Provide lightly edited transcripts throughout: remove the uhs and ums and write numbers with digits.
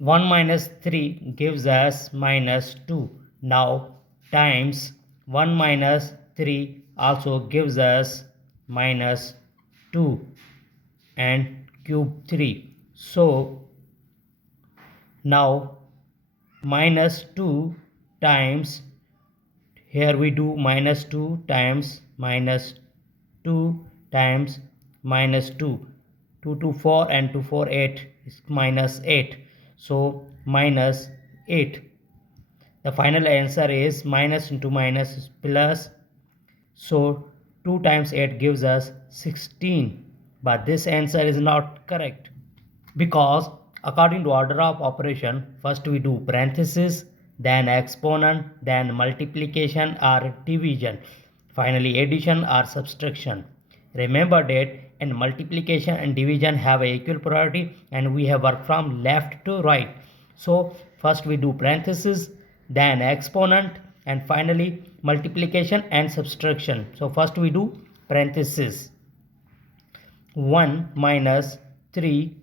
1 minus 3 gives us minus 2. Now times 1 minus 3 also gives us minus 2 and cube 3. So now minus 2 times, here we do minus 2 times minus 2 times minus 2. 2 to 4 and 2 4 8 is minus 8. So minus 8. The final answer is minus into minus is plus. So 2 times 8 gives us 16. But this answer is not correct, because according to order of operation, first we do parenthesis, then exponent, then multiplication or division, finally addition or subtraction. Remember that in multiplication and division have a equal priority and we have worked from left to right. So first we do parenthesis, then exponent, and finally multiplication and subtraction. So first we do parenthesis. 1 minus 3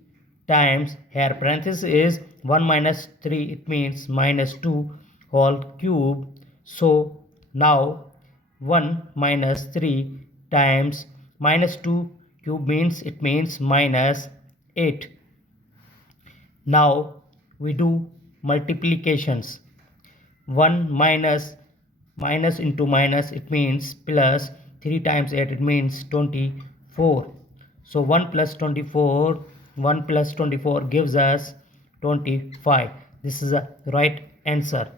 times, here parenthesis is 1 minus 3, it means minus 2 whole cube. So now 1 minus 3 times minus 2 cube means it means minus 8. Now we do multiplications. 1 minus minus into minus, it means plus. 3 times 8, it means 24. So 1 plus 24, 1 plus 24 gives us 25. This is the right answer.